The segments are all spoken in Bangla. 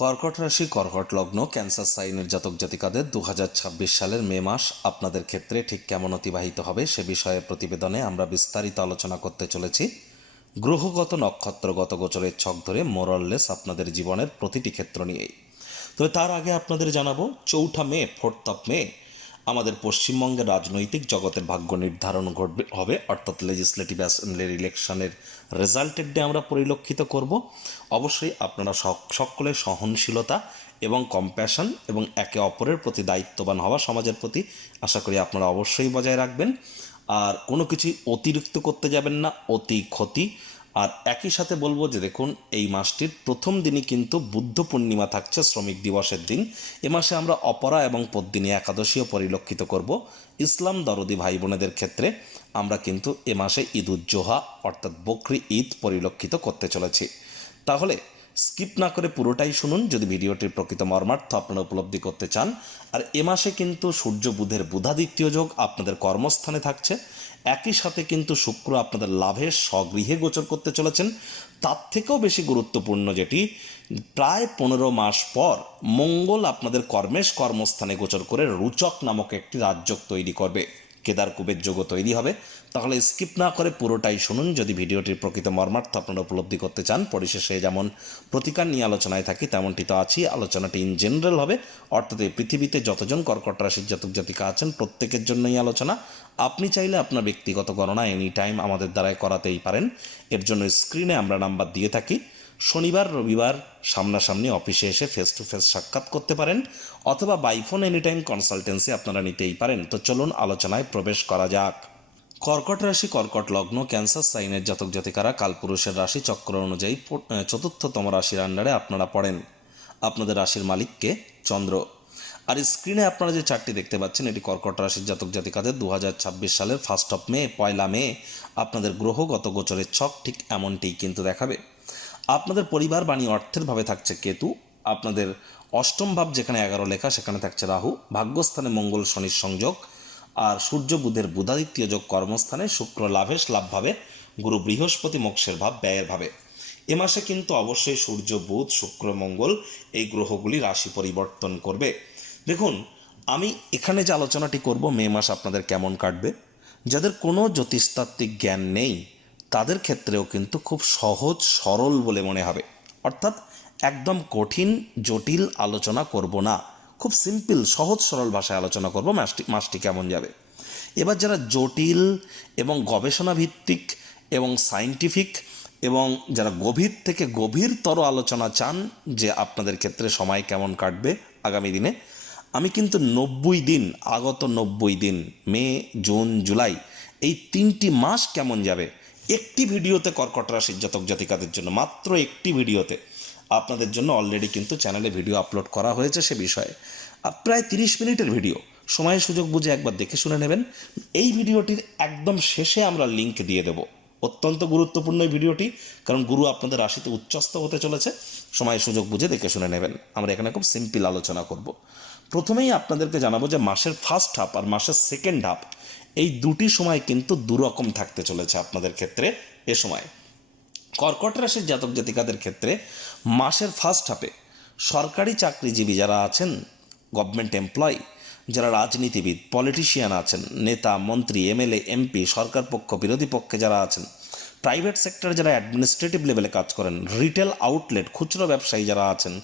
কর্কট রাশি, কর্কট লগ্ন, ক্যান্সার সাইনের জাতক জাতিকাদের 2026 সালের মে মাস আপনাদের ক্ষেত্রে ঠিক কেমন অতিবাহিত হবে সে বিষয়ে প্রতিবেদনে আমরা বিস্তারিত আলোচনা করতে চলেছি। গ্রহগত নক্ষত্রগত গোচরের ছক ধরে মোরাললেস আপনাদের জীবনের প্রতিটি ক্ষেত্র নিয়েই। তবে তার আগে আপনাদের জানাবো 4 মে 4 মে আমাদের পশ্চিমবঙ্গের রাজনৈতিক জগতের ভাগ্য নির্ধারণ হবে, অর্থাৎ লেজিসলেটিভ অ্যাসেম্বলির ইলেকশনের রেজাল্টের ডে আমরা পরিলক্ষিত করব। অবশ্যই আপনারা সকলে সহনশীলতা এবং কম্প্যাশন এবং একে অপরের প্রতি দায়িত্ববান হওয়া সমাজের প্রতি আশা করি আপনারা অবশ্যই বজায় রাখবেন। আর কোনো কিছুই অতিরিক্ত করতে যাবেন না, অতি ক্ষতি। আর একই সাথে বলবো যে দেখুন, এই মাসটির প্রথম দিনই কিন্তু বুদ্ধ পূর্ণিমা থাকছে, শ্রমিক দিবসের দিন। এ মাসে আমরা অপরা এবং পদ্মিনী একাদশীও পরিলক্ষিত করব। ইসলাম দরদি ভাই বোনেদের ক্ষেত্রে আমরা কিন্তু এ মাসে ঈদ উজ্জোহা অর্থাৎ বকরি ঈদ পরিলক্ষিত করতে চলেছি। তাহলে স্কিপ না করে পুরোটাই শুনুন যদি ভিডিওটির প্রকৃত মর্মার্থ আপনারা উপলব্ধি করতে চান। আর এ মাসে কিন্তু সূর্য বুধের বুধাদিত্য যোগ আপনাদের কর্মস্থানে থাকছে। একই সাথে কিন্তু শুক্র আপনাদের লাভের স্বগৃহে গোচর করতে চলেছেন। তার থেকেও বেশি গুরুত্বপূর্ণ যেটি, প্রায় 15 মাস পর মঙ্গল আপনাদের কর্মস্থানে গোচর করে রুচক নামক একটি রাজযোগ তৈরি করবে, কেদার কুবের যোগও তৈরি হবে। তাহলে স্কিপ না করে পুরোটাই শুনুন যদি ভিডিওটির প্রকৃত মর্মার্থ আপনারা উপলব্ধি করতে চান। পরিশেষে যেমন প্রতিকার নিয়ে আলোচনায় থাকি তেমনটি তো আছি, আলোচনাটি ইন জেনারেল হবে, অর্থাৎ এই পৃথিবীতে যতজন কর্কট রাশির জাতক জাতিকা আছেন প্রত্যেকের জন্যই আলোচনা। আপনি চাইলে আপনার ব্যক্তিগত গণনা এনি টাইম আমাদের দ্বারাই করাতেই পারেন। এর জন্য স্ক্রিনে আমরা নাম্বার দিয়ে থাকি। শনিবার রবিবার সামনাসামনি অফিসে এসে ফেস টু ফেস সাক্ষাৎ করতে পারেন, অথবা বাইফোন এনি টাইম কনসালটেন্সি আপনারা নিতেই পারেন। তো চলুন আলোচনায় প্রবেশ করা যাক। কর্কট রাশি, কর্কট লগ্ন, ক্যান্সার সাইনের জাতক জাতিকারা কালপুরুষের রাশি চক্র অনুযায়ী 4র্থতম রাশির আন্ডারে আপনারা পড়েন। আপনাদের রাশির মালিককে চন্দ্র। আর স্ক্রিনে আপনারা যে চারটি দেখতে পাচ্ছেন এটি কর্কট রাশির জাতক জাতিকাদের 2026 সালের 1 মে 1 মে আপনাদের গ্রহগত গোচরের ছক ঠিক এমনটিই কিন্তু দেখাবে। আপনাদের পরিবার বাণী অর্থের ভাবে থাকছে কেতু। আপনাদের অষ্টম ভাব যেখানে 11 লেখা সেখানে থাকছে রাহু। ভাগ্যস্থানে মঙ্গল শনির সংযোগ। আর সূর্য বুধের বুধাদিত্য যোগ কর্মস্থানে, শুক্র লাভেশ লাভভাবে, গুরু বৃহস্পতি মোক্ষের ভাব ব্যয়ের ভাবে। এ মাসে কিন্তু অবশ্যই সূর্য বুধ শুক্র মঙ্গল এই গ্রহগুলি রাশি পরিবর্তন করবে। দেখুন, আমি এখানে যে আলোচনাটি করব মে মাস আপনাদের কেমন কাটবে, যাদের কোনো জ্যোতিষতাত্ত্বিক জ্ঞান নেই তাদের ক্ষেত্রেও কিন্তু খুব সহজ সরল বলে মনে হবে। অর্থাৎ একদম কঠিন জটিল আলোচনা করব না, খুব সিম্পল সহজ সরল ভাষায় আলোচনা করব মাসটি কেমন যাবে। এবার যারা জটিল এবং গবেষণা ভিত্তিক এবং সায়েন্টিফিক এবং যারা গভীর থেকে গভীরতর আলোচনা চান যে আপনাদের ক্ষেত্রে সময় কেমন কাটবে আগামী দিনে, আমি কিন্তু 90 দিন, আগত 90 দিন মে জুন জুলাই এই 3টি মাস কেমন যাবে একটি ভিডিওতে কর্কট রাশির জাতক জাতিকাদের জন্য, মাত্র একটি ভিডিওতে আপনাদের জন্য অলরেডি কিন্তু চ্যানেলে ভিডিও আপলোড করা হয়েছে সে বিষয়ে। প্রায় 30 মিনিটের ভিডিও, সময়ের সুযোগ বুঝে একবার দেখে শুনে নেবেন। এই ভিডিওটির একদম শেষে আমরা লিঙ্ক দিয়ে দেব। অত্যন্ত গুরুত্বপূর্ণ এই ভিডিওটি, কারণ গুরু আপনাদের রাশিতে উচ্চস্থ হতে চলেছে। সময়ের সুযোগ বুঝে দেখে শুনে নেবেন। আমরা এখানে খুব সিম্পল আলোচনা করব। প্রথমেই আপনাদেরকে জানাবো যে মাসের ফার্স্ট হাফ আর মাসের সেকেন্ড হাফ এই দুটি সময় কিন্তু দুরকম থাকতে চলেছে আপনাদের ক্ষেত্রে। এ সময় কর্কট রাশির জাতক জাতিকাদের ক্ষেত্রে মাসের ফার্স্ট হাফে সরকারি চাকরিজীবী যারা আছেন, গভর্নমেন্ট এমপ্লয়ি, যারা রাজনীতিবিদ পলিটিশিয়ান আছেন, নেতা মন্ত্রী এমএলএ এমপি, সরকার পক্ষ বিরোধী পক্ষে যারা আছেন, প্রাইভেট সেক্টরে যারা অ্যাডমিনিস্ট্রেটিভ লেভেলে কাজ করেন, রিটেল আউটলেট খুচরো ব্যবসায়ী যারা আছেন,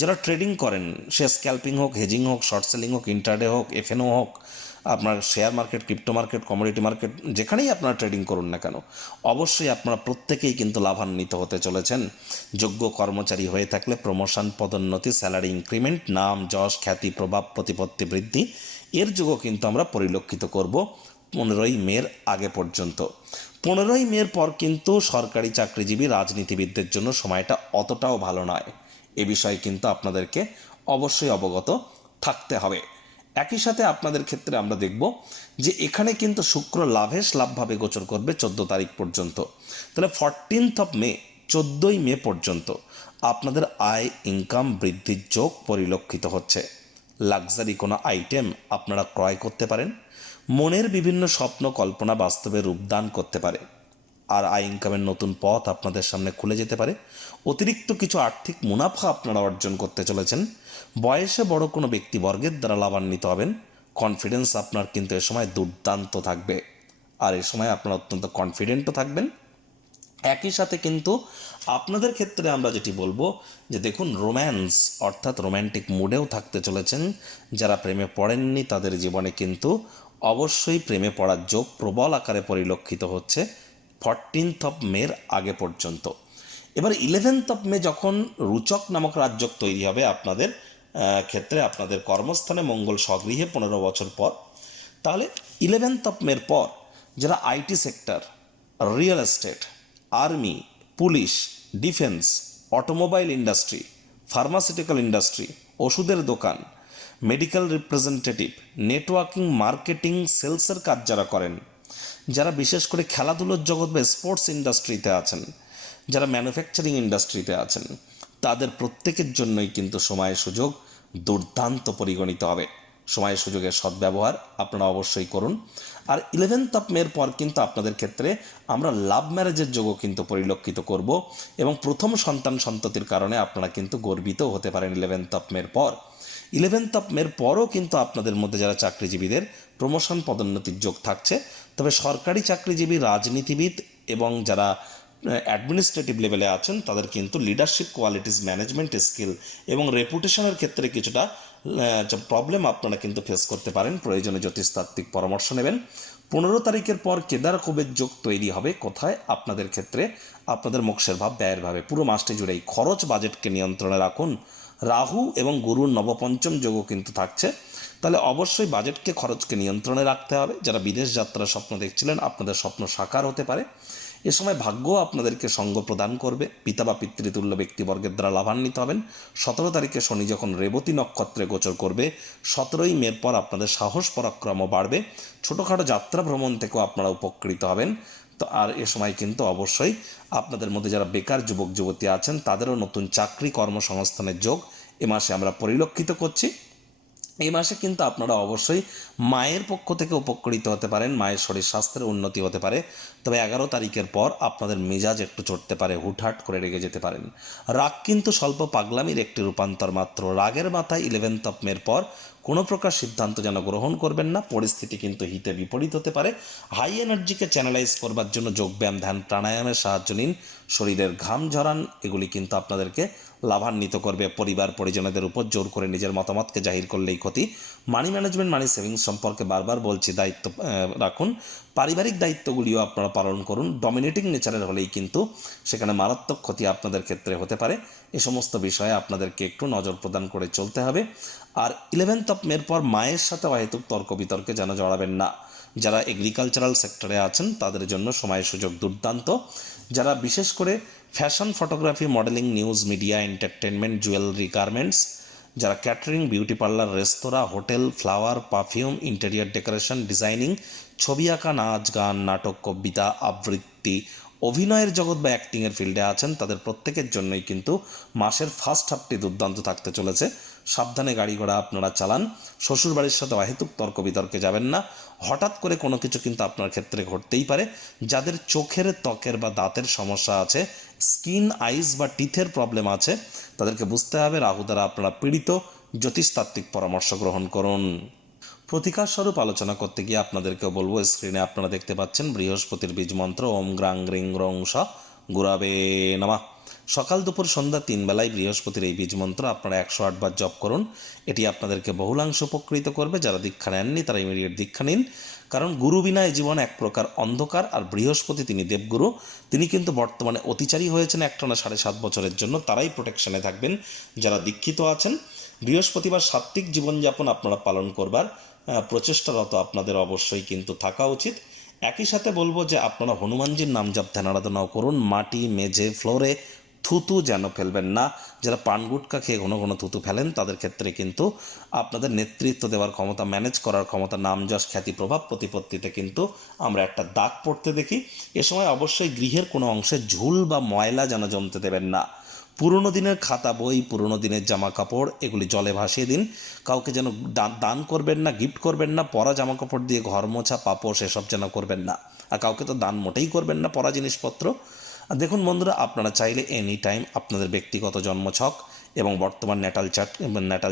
যারা ট্রেডিং করেন, সে স্ক্যাল্পিং হোক, হেজিং হোক, শর্ট সেলিং হোক, ইন্টারডে হোক, এফএনও হোক, আপনার share market, crypto market, commodity market, যেখানেই আপনারা ট্রেডিং করুন না কেন, অবশ্যই আপনারা প্রত্যেকেই কিন্তু লাভান্বিত হতে চলেছেন। যোগ্য কর্মচারী হয়ে থাকলে প্রমোশন, পদোন্নতি, স্যালারি ইনক্রিমেন্ট, নাম যশ খ্যাতি প্রভাব প্রতিপত্তি বৃদ্ধি এর যোগও কিন্তু আমরা পরিলক্ষিত করব 15ই মের আগে পর্যন্ত। 15ই মের পর কিন্তু সরকারি চাকরিজীবী রাজনীতিবিদদের জন্য সময়টা অতটাও ভালো নয়। এ বিষয়ে কিন্তু আপনাদেরকে অবশ্যই অবগত থাকতে হবে। একই সাথে আপনাদের ক্ষেত্রে আমরা দেখব যে এখানে কিন্তু শুক্র লাভেশ লাভভাবে গোচর করবে 14 তারিখ পর্যন্ত। তাহলে 14 মে 14ই মে পর্যন্ত আপনাদের আয় ইনকাম বৃদ্ধির যোগ পরিলক্ষিত হচ্ছে। লাক্সারি কোনো আইটেম আপনারা ক্রয় করতে পারেন। মনের বিভিন্ন স্বপ্ন কল্পনা বাস্তবে রূপদান করতে পারে। আর আয় ইনকামের নতুন পথ আপনাদের সামনে খুলে যেতে পারে। অতিরিক্ত কিছু আর্থিক মুনাফা আপনারা অর্জন করতে চলেছেন। বয়সে বড় কোনো ব্যক্তিবর্গের দ্বারা লাভান্বিত হবেন। কনফিডেন্স আপনার কিন্তু এ সময় দুর্দান্ত থাকবে, আর এ সময় আপনারা অত্যন্ত কনফিডেন্টও থাকবেন। একই সাথে কিন্তু আপনাদের ক্ষেত্রে আমরা যেটি বলবো যে দেখুন, রোম্যান্স অর্থাৎ রোম্যান্টিক মুডেও থাকতে চলেছেন। যারা প্রেমে পড়েননি তাদের জীবনে কিন্তু অবশ্যই প্রেমে পড়ার যোগ প্রবল আকারে পরিলক্ষিত হচ্ছে 14 মের আগে পর্যন্ত। এবার 11 মে যখন রুচক নামক রাজযোগ তৈরি হবে আপনাদের ক্ষেত্রে, আপনাদের কর্মস্থানে মঙ্গল স্বগৃহে 15 বছর পর, তাহলে 11 মের পর যারা IT sector, real estate, army, police, defence, automobile industry, pharmaceutical industry, ওষুধের দোকান, মেডিকেল রিপ্রেজেন্টেটিভ, নেটওয়ার্কিং, মার্কেটিং, সেলসের কাজ যারা করেন, যারা বিশেষ করে খেলাধুলোর জগৎ বা স্পোর্টস ইন্ডাস্ট্রিতে আছেন, যারা ম্যানুফ্যাকচারিং ইন্ডাস্ট্রিতে আছেন, তাদের প্রত্যেকের জন্যই কিন্তু সময়ের সুযোগ দুর্দান্ত পরিগণিত হবে। সময়ের সুযোগের সদ্ব্যবহার আপনারা অবশ্যই করুন। আর 11 মের পর কিন্তু আপনাদের ক্ষেত্রে আমরা লাভ ম্যারেজের যোগও কিন্তু পরিলক্ষিত করব, এবং প্রথম সন্তান সন্ততির কারণে আপনারা কিন্তু গর্বিত হতে পারেন 11 মের পর। 11 মের পরও কিন্তু আপনাদের মধ্যে যারা চাকরিজীবীদের প্রমোশন পদোন্নতির যোগ থাকছে, তবে সরকারি চাকরিজীবী, রাজনীতিবিদ এবং যারা অ্যাডমিনিস্ট্রেটিভ লেভেলে আছেন তাদের কিন্তু লিডারশিপ কোয়ালিটিস, ম্যানেজমেন্ট স্কিল এবং রেপুটেশনের ক্ষেত্রে কিছুটা প্রবলেম আপনারা কিন্তু ফেস করতে পারেন। প্রয়োজনে জ্যোতিষতাত্ত্বিক পরামর্শ নেবেন। 15 তারিখের পর কেদার কুবের যোগ তৈরি হবে কোথায়? আপনাদের ক্ষেত্রে আপনাদের মোক্ষের ভাব, ব্যয়ের ভাবে। পুরো মাসটি জুড়েই খরচ বাজেটকে নিয়ন্ত্রণে রাখুন। রাহু এবং গুরুর নবপঞ্চম যোগও কিন্তু থাকছে, তাহলে অবশ্যই বাজেটকে, খরচকে নিয়ন্ত্রণে রাখতে হবে। যারা বিদেশ যাত্রার স্বপ্ন দেখছিলেন আপনাদের স্বপ্ন সাকার হতে পারে। এ সময় ভাগ্য আপনাদেরকে সঙ্গ প্রদান করবে। পিতা বা পিতৃতুল্য ব্যক্তিবর্গের দ্বারা লাভান্বিত হবেন। 17 তারিখে শনি যখন রেবতী নক্ষত্রে গোচর করবে, 17 মের পর আপনাদের সাহস পরাক্রমও বাড়বে। ছোটোখাটো যাত্রা ভ্রমণ থেকেও আপনারা উপকৃত হবেন। তো আর এ সময় কিন্তু অবশ্যই আপনাদের মধ্যে যারা বেকার যুবক যুবতী আছেন তাদেরও নতুন চাকরি, কর্মসংস্থানের যোগ এ মাসে আমরা পরিলক্ষিত করছি। এই মাসে কিন্তু আপনারা অবশ্যই মায়ের পক্ষ থেকে উপকৃত হতে পারেন। মায়ের শরীর স্বাস্থ্যের উন্নতি হতে পারে। তবে 11 তারিখের পর আপনাদের মেজাজ একটু চড়তে পারে, হুটহাট করে রেগে যেতে পারেন। রাগ কিন্তু স্বল্প পাগলামির একটি রূপান্তর মাত্র। রাগের মাথায় 11 মের পর কোনো প্রকার সিদ্ধান্ত যেন গ্রহণ করবেন না। পরিস্থিতি কিন্তু হিতে বিপরীত হতে পারে। হাই এনার্জিকে চ্যানেলাইজ করবার জন্য যোগব্যায়াম, ধ্যান, প্রাণায়ামের সাহায্য নিন। শরীরের ঘাম ঝরান, এগুলি কিন্তু আপনাদেরকে লাভান্বিত করবে। পরিবার পরিজনদের উপর জোর করে নিজের মতামতকে জাহির করলেই ক্ষতি। মানি ম্যানেজমেন্ট, মানি সেভিংস সম্পর্কে বারবার বলছি, দায়িত্ব রাখুন। পারিবারিক দায়িত্বগুলিও আপনারা পালন করুন। ডমিনেটিং নেচারের হলেই কিন্তু সেখানে মারাত্মক ক্ষতি আপনাদের ক্ষেত্রে হতে পারে। এ সমস্ত বিষয়ে আপনাদেরকে একটু নজর প্রদান করে চলতে হবে। আর 11 মের পর মায়ের সাথে অহেতুক তর্ক বিতর্কে যেন জড়াবেন না। যারা এগ্রিকালচারাল সেক্টরে আছেন তাদের জন্য সময়ের সুযোগ দুর্দান্ত। যারা বিশেষ করে fashion, photography, modelling, news, media, entertainment, jewellery, garments, যারা ক্যাটারিং, বিউটি পার্লার, রেস্তোরাঁ, hotel, flower, perfume, interior decoration, designing, ছবি আঁকা, নাচ, গান, নাটক, কবিতা, আবৃত্তি, অভিনয়ের জগৎ বা অ্যাক্টিংয়ের ফিল্ডে আছেন তাদের প্রত্যেকের জন্যই কিন্তু মাসের ফার্স্ট হাফটি দুর্দান্ত থাকতে চলেছে। সাবধানে গাড়ি ঘোড়া আপনারা চালান। শ্বশুরবাড়ির সাথে অহেতুক তর্ক বিতর্কে যাবেন না। হঠাৎ করে কোনো কিছু কিন্তু আপনার ক্ষেত্রে ঘটতেই পারে। যাদের চোখের, ত্বকের বা দাঁতের সমস্যা আছে, স্কিন, আইস বা টিথের প্রবলেম আছে, তাদেরকে বুঝতে হবে রাহু দ্বারা আপনারা পীড়িত। জ্যোতিষতাত্ত্বিক পরামর্শ গ্রহণ করুন। প্রতিকার স্বরূপ আলোচনা করতে গিয়ে আপনাদেরকেও বলবো, স্ক্রিনে আপনারা দেখতে পাচ্ছেন বৃহস্পতির বীজ মন্ত্র ওম গ্রাং গ্রিং রং স গুরাবে নমঃ। সকাল দুপুর সন্ধ্যা 3 বেলায় বৃহস্পতির এই বীজ মন্ত্র আপনারা 108 বার জপ করুন। এটি আপনাদেরকে বহুলাংশ উপকৃত করবে। যারা দীক্ষা নেননি তারা ইমিডিয়েট দীক্ষা নিন, কারণ গুরু বিনা এই জীবন এক প্রকার অন্ধকার। আর বৃহস্পতি তিনি দেবগুরু, তিনি কিন্তু বর্তমানে অতিচারী হয়েছেন একটানা 7.5 বছরের জন্য। তারাই প্রোটেকশনে থাকবেন যারা দীক্ষিত আছেন। বৃহস্পতিবার সাত্ত্বিক জীবনযাপন আপনারা পালন করবার প্রচেষ্টারত আপনাদের অবশ্যই কিন্তু থাকা উচিত। একই সাথে বলবো যে আপনারা হনুমানজির নাম জপ, ধ্যান, আরাধনাও করুন। মাটি, মেঝে, ফ্লোরে থুতু যেন ফেলবেন না। যারা পান গুটকা খেয়ে ঘন ঘন থুতু ফেলেন তাদের ক্ষেত্রে কিন্তু আপনাদের নেতৃত্ব দেওয়ার ক্ষমতা, ম্যানেজ করার ক্ষমতা, নাম যশ, খ্যাতি, প্রভাব প্রতিপত্তিতে কিন্তু আমরা একটা দাগ পড়তে দেখি। এ সময় অবশ্যই গৃহের কোনো অংশে ঝুল বা ময়লা যেন জমতে দেবেন না। পুরনো দিনের খাতা বই, পুরনো দিনের জামা কাপড় এগুলি জলে ভাসিয়ে দিন। কাউকে যেন দান করবেন না, গিফট করবেন না। পরা জামা কাপড় দিয়ে ঘর মোছা, পাপোশ এসব যেন করবেন না। আর কাউকে তো দান মোটেই করবেন না পরা জিনিসপত্র। আর দেখুন বন্ধুরা, আপনারা চাইলে এনি টাইম আপনাদের ব্যক্তিগত জন্মছক এবং বর্তমান ন্যাটাল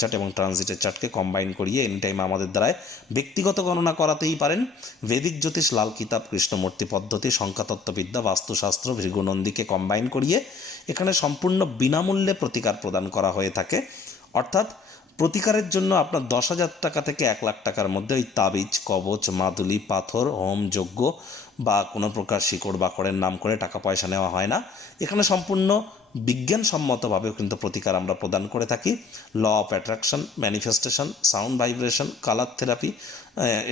চার্ট এবং ট্রানজিটের চার্টকে কম্বাইন করিয়ে এনি টাইম আমাদের দ্বারায় ব্যক্তিগত গণনা করাতেই পারেন। বেদিক জ্যোতিষ, লাল কিতাব, কৃষ্ণমূর্তি পদ্ধতি, সংখ্যাতত্ত্ববিদ্যা, বাস্তুশাস্ত্র, ভৃগুনন্দীকে কম্বাইন করিয়ে এখানে সম্পূর্ণ বিনামূল্যে প্রতিকার প্রদান করা হয়ে থাকে। অর্থাৎ প্রতিকারের জন্য আপনার 10,000 টাকা থেকে 1 লাখ টাকার মধ্যে ওই তাবিজ, কবচ, মাদুলি, পাথর, হোম যজ্ঞ বা কোনো প্রকার শিকড় বাকড়ের নাম করে টাকা পয়সা নেওয়া হয় না। এখানে সম্পূর্ণ বিজ্ঞানসম্মতভাবেও কিন্তু প্রতিকার আমরা প্রদান করে থাকি। Law of attraction, manifestation, sound vibration, colour therapy,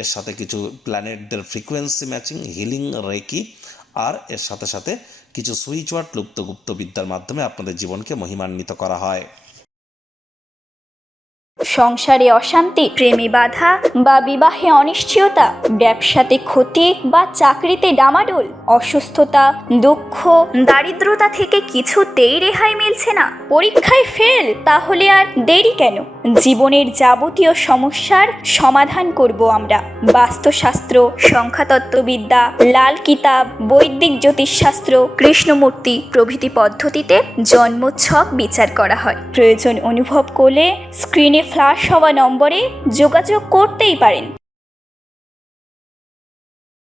এর সাথে কিছু প্ল্যানেটদের ফ্রিকোয়েন্সি ম্যাচিং, হিলিং, রেকি, আর এর সাথে সাথে কিছু সুইচ ওয়ার্ড, লুপ্তগুপ্ত বিদ্যার মাধ্যমে আপনাদের জীবনকে মহিমান্বিত করা হয়। সংসারে অশান্তি, প্রেমে বাধা বা বিবাহে অনিশ্চয়তা, ব্যবসাতে ক্ষতি বা চাকরিতে ডামাডোল, অসুস্থতা, দুঃখ, দারিদ্রতা থেকে কিছুতেই রেহাই মিলছে না, পরীক্ষায় ফেল, তাহলে আর দেরি কেন? জীবনের যাবতীয় সমস্যার সমাধান করব আমরা। বাস্তুশাস্ত্র, সংখ্যাতত্ত্ববিদ্যা, লাল কিতাব, বৈদিক জ্যোতিষশাস্ত্র, কৃষ্ণমূর্তি প্রভৃতি পদ্ধতিতে জন্মছক বিচার করা হয়। প্রয়োজন অনুভব করলে স্ক্রিনে ফ্ল্যাশ হওয়া নম্বরে যোগাযোগ করতেই পারেন।